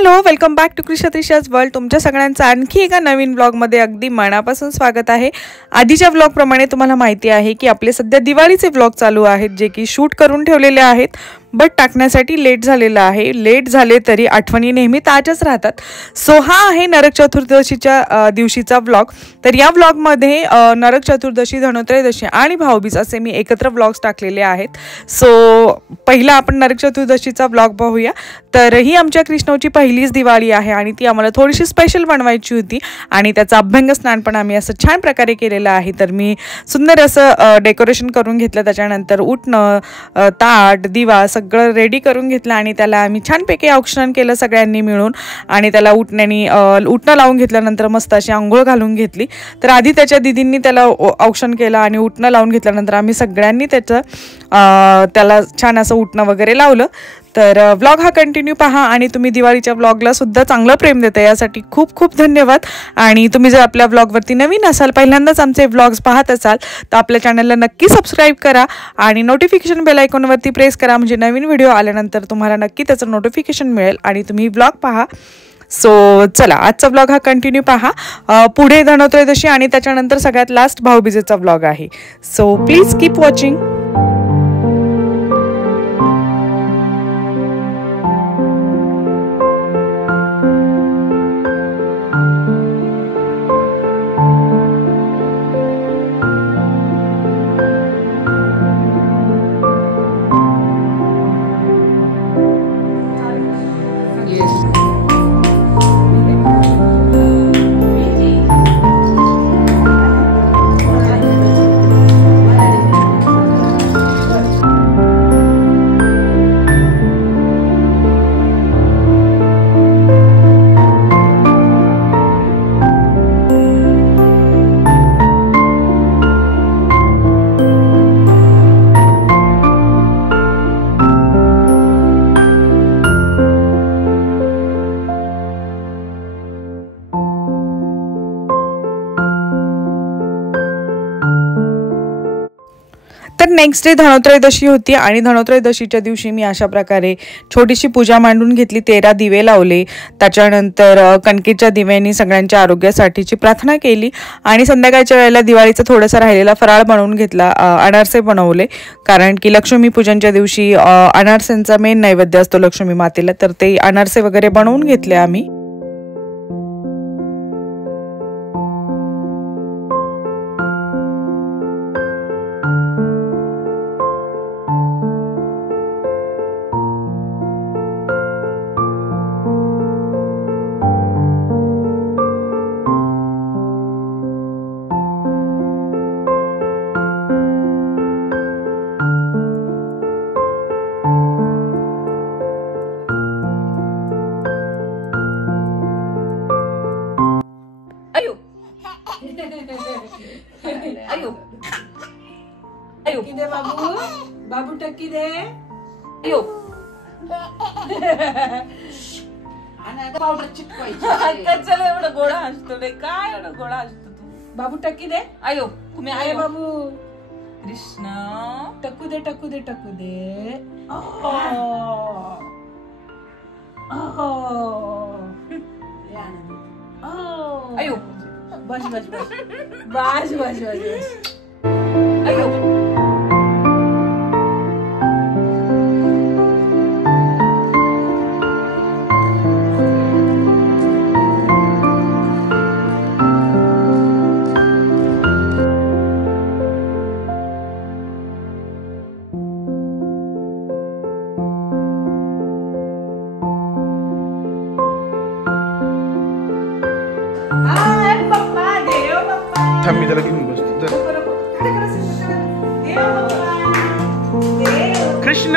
Hello, welcome back to कृषात्रिशाज world. तुमच्या सगळ्यांचं आणखी एका नवीन व्लॉगमध्ये अगदी मनापासून स्वागत आहे. आधीच्या व्लॉगप्रमाणे तुम्हाला माहिती आहे की आपले सध्या दिवाळीचे व्लॉग चालू आहेत, जे की शूट करून ठेवलेले आहेत, बट टाकण्यासाठी लेट झालेला आहे. लेट झाले तरी आठवणी नेहमी ताज्याच राहतात. सो हा आहे नरक चतुर्दशीच्या दिवशीचा व्लॉग. तर या व्लॉगमध्ये नरक चतुर्दशी, धनोत्रयोदशी आणि भाऊबीज असे मी एकत्र व्लॉग्स टाकलेले आहेत. सो पहिला आपण नरक चतुर्दशीचा व्लॉग पाहूया. तर ही आमच्या कृष्णाची पहिलीच दिवाळी आहे आणि ती आम्हाला थोडीशी स्पेशल बनवायची होती आणि त्याचं अभ्यंग स्नान पण आम्ही असं छान प्रकारे केलेलं आहे. तर मी सुंदर असं डेकोरेशन करून घेतलं. त्याच्यानंतर उठणं, ताट, दिवा सगळं रेडी करून घेतलं आणि त्याला आम्ही छानपैकी औक्षण केलं सगळ्यांनी मिळून. आणि त्याला उठणं लावून घेतल्यानंतर मस्त अशी आंघोळ घालून घेतली. तर आधी त्याच्या दिदींनी त्याला औक्षण केलं आणि उठणं लावून घेतल्यानंतर आम्ही सगळ्यांनी त्याला छान असं उठणं वगैरे लावलं. तर व्लॉग हा कंटिन्यू पहा आणि तुम्ही दिवाळीच्या व्लॉगला सुद्धा चांगलं प्रेम देता, यासाठी खूप खूप धन्यवाद. आणि तुम्ही जर आपल्या व्लॉगवरती नवीन असाल, पहिल्यांदाच आमचे व्लॉग्स पाहत असाल, तर आपल्या चॅनलला नक्की सबस्क्राईब करा आणि नोटिफिकेशन बेल आयकॉनवरती प्रेस करा, म्हणजे नवीन व्हिडिओ आल्यानंतर तुम्हाला नक्की त्याचं नोटिफिकेशन मिळेल आणि तुम्ही व्लॉग पहा. सो चला, आजचा व्लॉग हा कंटिन्यू पहा. पुढे धनोत्रयोदशी आणि त्याच्यानंतर सगळ्यात लास्ट भाऊबीजेचा व्लॉग आहे. So please keep watching. तर नेक्स्ट डे धनोत्रयोदशी होती आणि धनोत्रयोदशीच्या दिवशी मी अशा प्रकारे छोटीशी पूजा मांडून घेतली. 13 दिवे लावले. त्याच्यानंतर कणकेच्या दिव्यांनी सगळ्यांच्या आरोग्यासाठीची प्रार्थना केली आणि संध्याकाळच्या वेळेला दिवाळीचा थोडासा राहिलेला फराळ बनवून घेतला. अनारसे बनवले, कारण की लक्ष्मीपूजनच्या दिवशी अनारसेंचा मेन नैवेद्य असतो लक्ष्मी मातेला. तर ते अनारसे वगैरे बनवून घेतले आम्ही. अयो अयो अयो टक्की दे बाबू, बाबू टक्की दे. अयो पावडर चिपकायची. कशाला एवढं गोळा असतो रे? काय एवढं गोळा असतो तू? बाबू टक्की दे. अयो तुम्ही आहे आयो बाबू. कृष्ण टक्कू दे, टक्कू दे, टक्कू दे. अयो बस बस बस बस बस बस. अयो थांब, मी त्याला घेऊन बसतो. कृष्ण